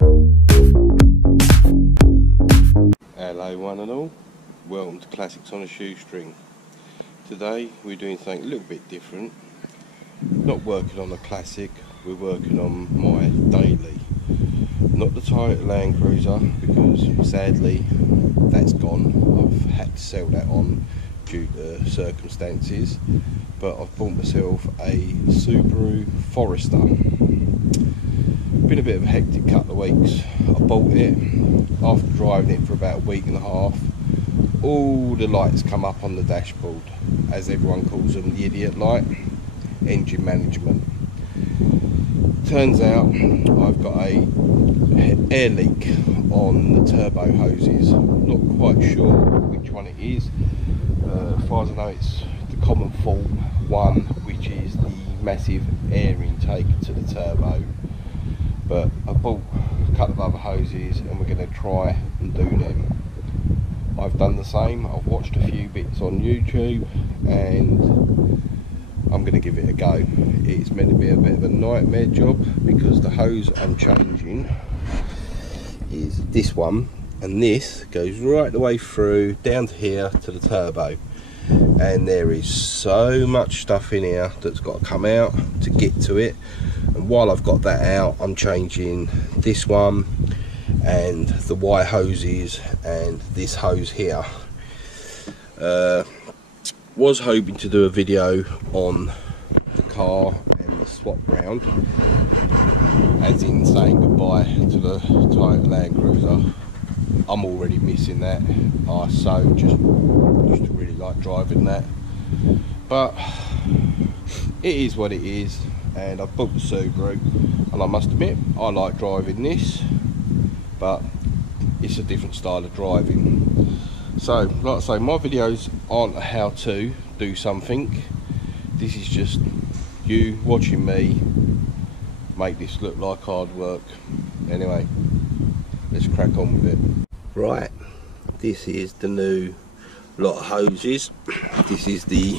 Hello one and all, welcome to Classics on a Shoestring. Today we're doing something a little bit different. Not working on a classic, we're working on my daily. Not the Toyota Land Cruiser, because sadly that's gone. I've had to sell that on due to circumstances. But I've bought myself a Subaru Forester. Been a bit of a hectic couple of weeks. I bought it after driving it for about a week and a half. All the lights come up on the dashboard, as everyone calls them, the idiot light, engine management. Turns out I've got a air leak on the turbo hoses. Not quite sure which one it is. As far as I know, it's the common fault one, which is the massive air intake to the turbo. But I bought a couple of other hoses and we're going to try and do them. I've done the same. I've watched a few bits on YouTube and I'm going to give it a go. It's meant to be a bit of a nightmare job because the hose I'm changing is this one, and this goes right the way through down to here to the turbo, and there is so much stuff in here that's got to come out to get to it. And while I've got that out, I'm changing this one and the Y hoses and this hose here. Was hoping to do a video on the car and the swap round, as in saying goodbye to the Toyota Land Cruiser. I'm already missing that. I so just used to really like driving that, but it is what it is. And I've bought the Subaru, and I must admit I like driving this, but it's a different style of driving. So like I say, my videos aren't how to do something. This is just you watching me make this look like hard work. Anyway, let's crack on with it. Right, this is the new lot of hoses. This is the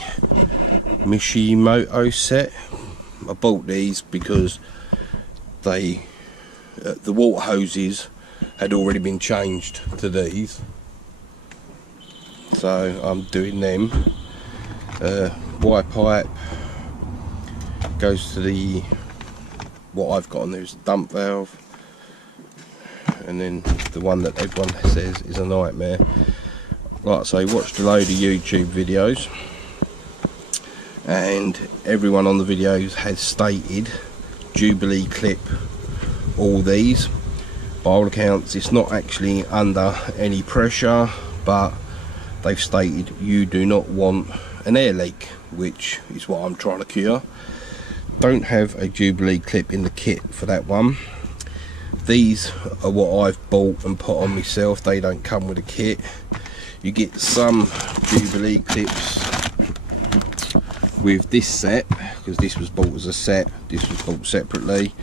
Mishimoto set. I bought these because they the water hoses had already been changed to these, so I'm doing them. Y pipe goes to the, what I've got on there is the dump valve, and then the one that everyone says is a nightmare. Like I say, watched a load of YouTube videos, and everyone on the videos has stated Jubilee clip all these. By all accounts, it's not actually under any pressure, but they've stated you do not want an air leak, which is what I'm trying to cure. Don't have a Jubilee clip in the kit for that one. These are what I've bought and put on myself. They don't come with a kit. You get some Jubilee clips with this set, because this was bought as a set, this was bought separately.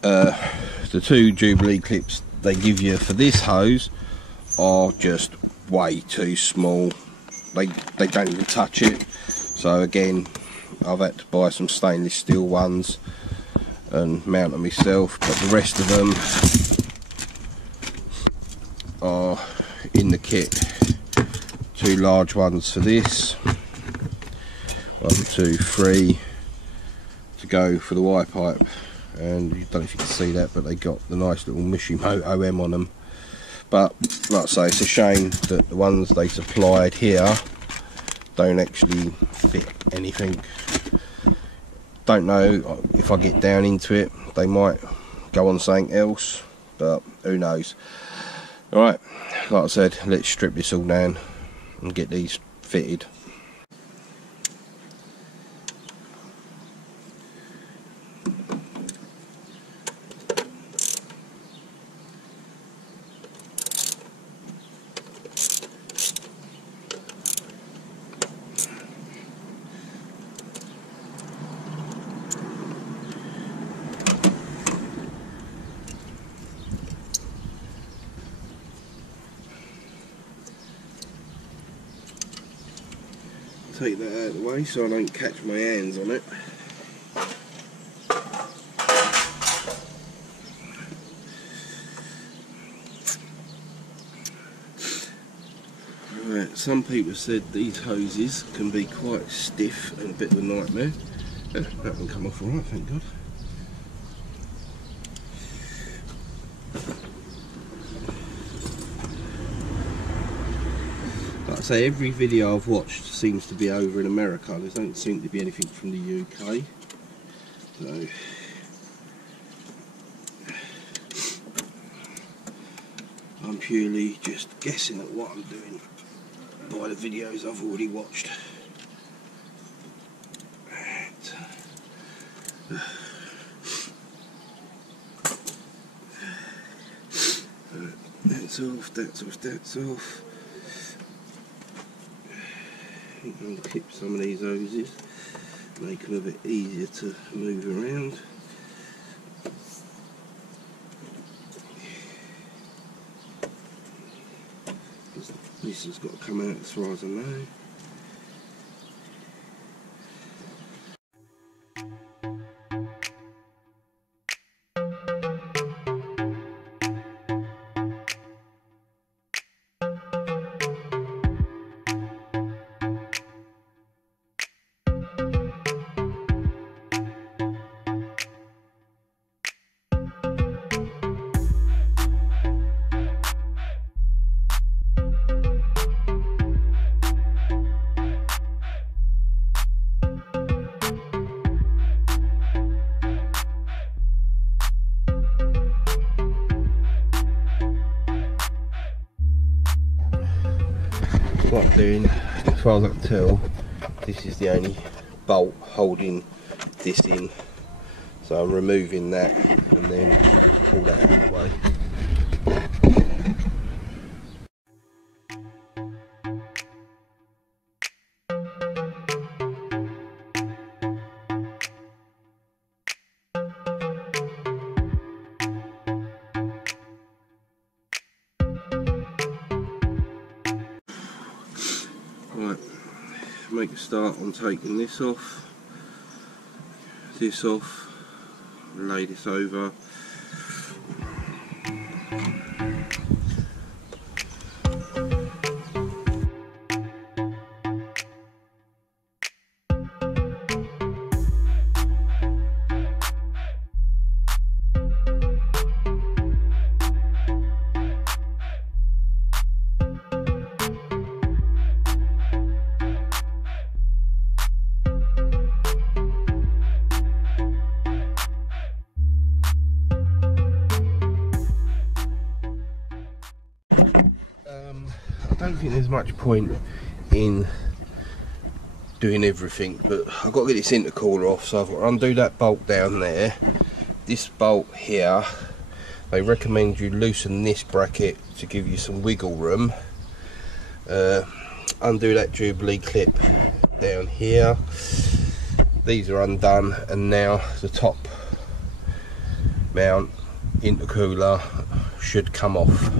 The two Jubilee clips they give you for this hose are just way too small. They don't even touch it. So again, I've had to buy some stainless steel ones and mount them myself, but the rest of them are in the kit. Two large ones for this, 1, 2, 3 to go for the Y pipe, and I don't know if you can see that, but they got the nice little Mishimoto M on them. But like I say, it's a shame that the ones they supplied here don't actually fit anything. Don't know if I get down into it, they might go on something else, but who knows. Alright, like I said, let's strip this all down and get these fitted. Take that out of the way so I don't catch my hands on it. some people said these hoses can be quite stiff and a bit of a nightmare. That can come off alright, thank God. Like I say, every video I've watched seems to be over in America. There don't seem to be anything from the UK. So I'm purely just guessing at what I'm doing by the videos I've already watched. That's off, that's off, that's off. I think I'm going to clip some of these hoses, make them a bit easier to move around. This has got to come out as far as I know. What I'm doing, as far as I can tell, this is the only bolt holding this in, so I'm removing that and then pull that out of the way. Right, make a start on taking this off, lay this over. I don't think there's much point in doing everything, but I've got to get this intercooler off, so I've got to undo that bolt down there. This bolt here, they recommend you loosen this bracket to give you some wiggle room. Undo that Jubilee clip down here. These are undone, and now the top mount intercooler should come off.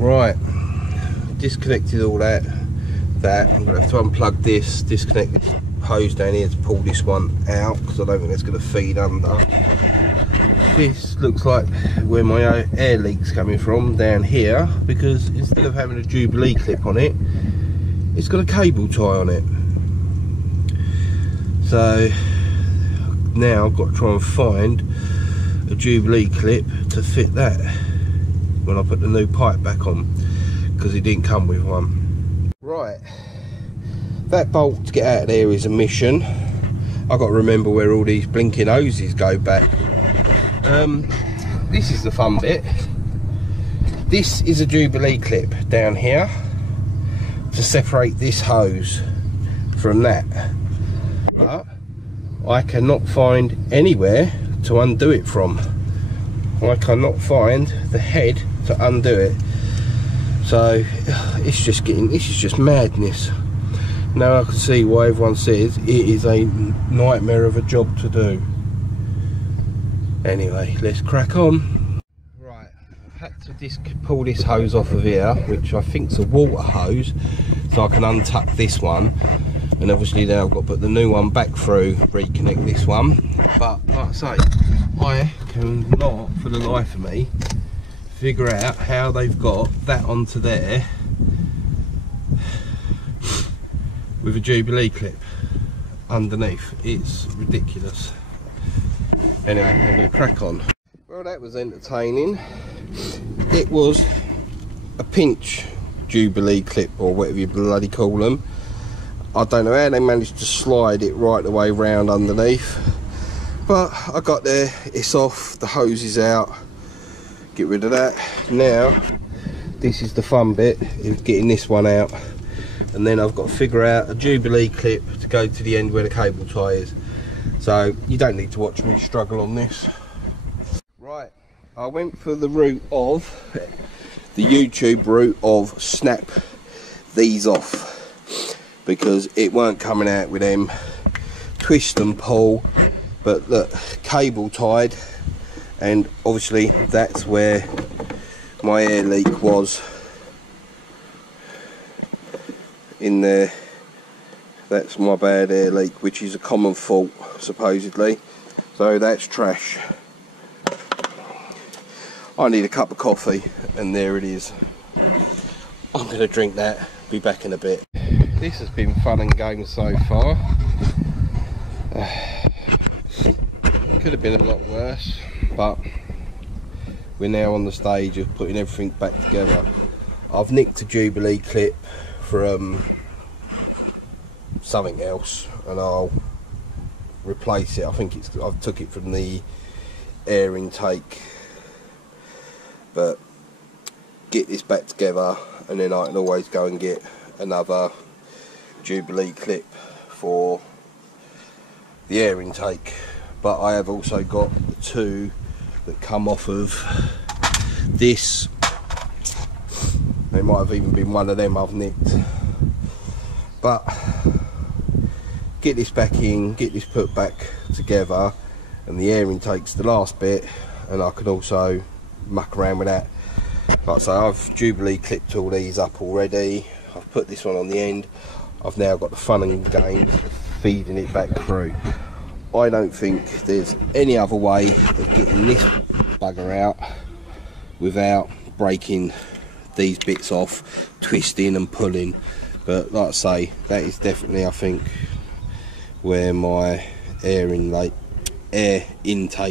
Right, disconnected all that. I'm going to have to unplug this, disconnect this hose down here to pull this one out, because I don't think it's going to feed under. This looks like where my air leak's coming from, down here, because instead of having a Jubilee clip on it, it's got a cable tie on it. So now I've got to try and find a Jubilee clip to fit that when I put the new pipe back on, because it didn't come with one. Right, that bolt to get out of there is a mission. I've got to remember where all these blinking hoses go back. This is the fun bit. This is a Jubilee clip down here to separate this hose from that, but I cannot find anywhere to undo it from. I cannot find the head to undo it, so it's just getting, this is just madness. Now I can see why everyone says it is a nightmare of a job to do. Anyway, let's crack on. Right, I've had to pull this hose off of here, which I think is a water hose, so I can untuck this one, and obviously now I've got to put the new one back through, reconnect this one. But like I say, I cannot for the life of me figure out how they've got that onto there with a Jubilee clip underneath. It's ridiculous. Anyway, I'm going to crack on. Well, that was entertaining. It was a pinch Jubilee clip, or whatever you bloody call them. I don't know how they managed to slide it right the way round underneath, but I got there, it's off, the hose is out, get rid of that. Now, this is the fun bit, is getting this one out, and then I've got to figure out a Jubilee clip to go to the end where the cable tie is. So you don't need to watch me struggle on this. Right, I went for the route of, the YouTube route of snap these off, because it weren't coming out with them twist and pull. But look, cable tied, and obviously that's where my air leak was, in there. That's my bad air leak, which is a common fault supposedly, so that's trash. I need a cup of coffee, and there it is. I'm going to drink that, be back in a bit. This has been fun and games so far. Could have been a lot worse, but we're now on the stage of putting everything back together. I've nicked a Jubilee clip from something else, and I'll replace it. I think I've took it from the air intake, but get this back together, and then I can always go and get another Jubilee clip for the air intake. But I have also got the two that come off of this. There might have even been one of them I've nicked. But get this back in, get this put back together, and the air intake's the last bit, and I can also muck around with that. Like I say, I've Jubilee clipped all these up already. I've put this one on the end. I've now got the fun and games of feeding it back through. I don't think there's any other way of getting this bugger out without breaking these bits off, twisting and pulling. But like I say, that is definitely, I think, where my air intake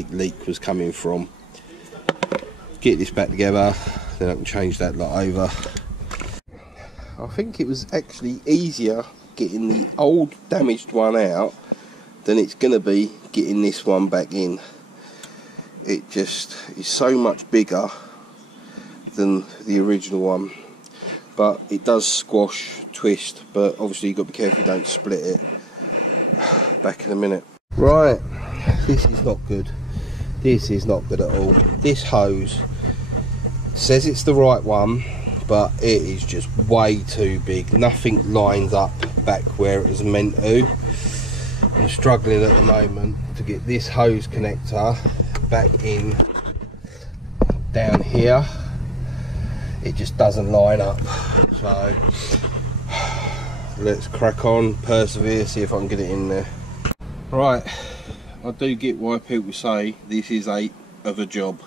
leak was coming from. Get this back together, then I can change that lot over. I think it was actually easier getting the old damaged one out than it's going to be getting this one back in. It just is so much bigger than the original one, but it does squash, twist, but obviously you've got to be careful you don't split it. Back in a minute. Right, this is not good. This is not good at all. This hose says it's the right one, but it is just way too big. Nothing lines up back where it was meant to. I'm struggling at the moment to get this hose connector back in down here. It just doesn't line up. So let's crack on, persevere, see if I can get it in there. Right, I do get why people say this is of a job.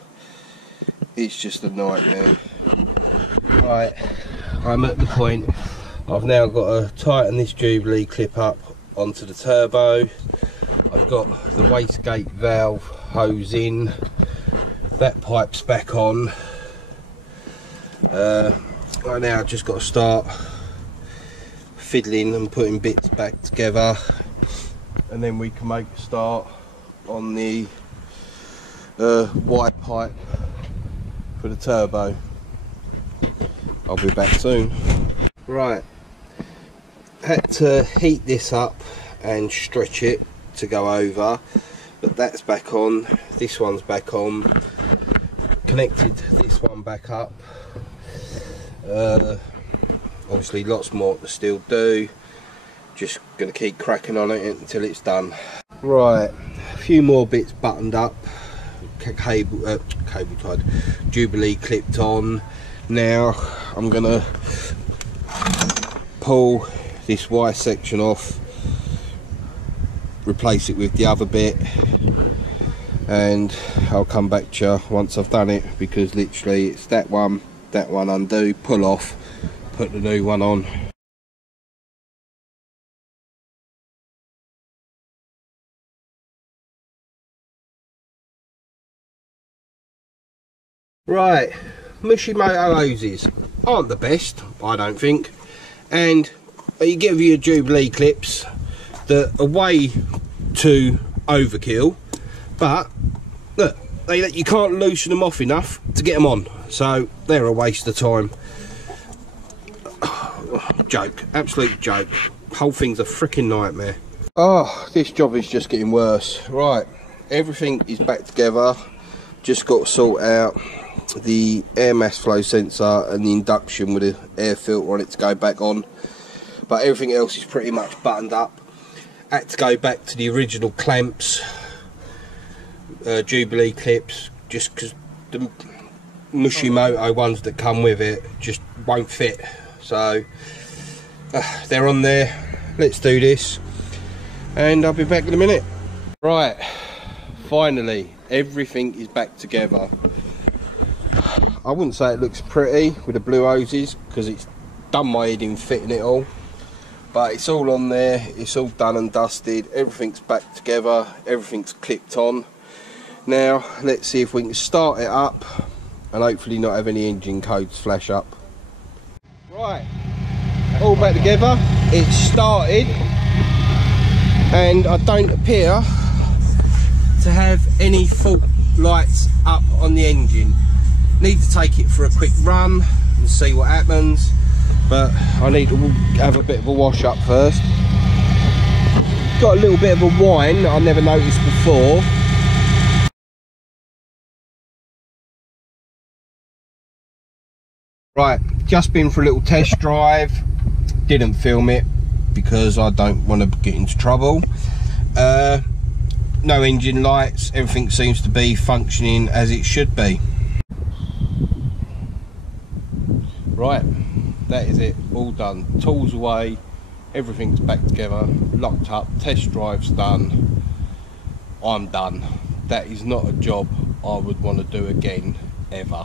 It's just a nightmare. Right, I'm at the point I've now got to tighten this Jubilee clip up onto the turbo. I've got the wastegate valve hose in, that pipe's back on. Right now I've just got to start fiddling and putting bits back together, and then we can make a start on the wide pipe for the turbo. I'll be back soon. Right, had to heat this up and stretch it to go over, but that's back on, this one's back on, connected this one back up. Obviously lots more to still do, just gonna keep cracking on it until it's done. Right, a few more bits buttoned up, cable tied, Jubilee clipped on. Now I'm gonna pull this Y section off, replace it with the other bit, and I'll come back to you once I've done it, because literally it's that one undo, pull off, put the new one on. Right, Mishimoto hoses aren't the best, I don't think, and you give you Jubilee clips that are way too overkill, but look, you can't loosen them off enough to get them on, so they're a waste of time. Joke, absolute joke. Whole thing's a freaking nightmare. Oh, this job is just getting worse. Right, everything is back together, just got to sort out the air mass flow sensor and the induction with the air filter on it to go back on, but everything else is pretty much buttoned up. Had to go back to the original clamps, Jubilee clips, just because the Mishimoto ones that come with it just won't fit, so they're on there. Let's do this and I'll be back in a minute. Right, finally everything is back together. I wouldn't say it looks pretty with the blue hoses, because it's done my head in fitting it all, but it's all on there, it's all done and dusted, everything's back together, everything's clipped on. Now let's see if we can start it up and hopefully not have any engine codes flash up. Right, all back together, it's started, and I don't appear to have any fault lights up on the engine. Need to take it for a quick run and see what happens, but I need to have a bit of a wash up first. Got a little bit of a whine that I never noticed before. Right, just been for a little test drive, didn't film it because I don't want to get into trouble. No engine lights, everything seems to be functioning as it should be. Right, that is it, all done. Tools away, everything's back together, locked up, test drive's done. I'm done. That is not a job I would want to do again, ever.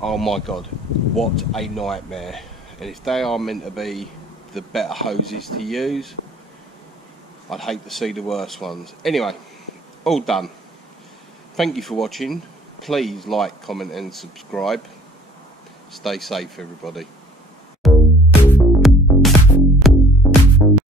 Oh my god, what a nightmare. And if they are meant to be the better hoses to use, I'd hate to see the worse ones. Anyway, all done. Thank you for watching. Please like, comment and subscribe. Stay safe, everybody.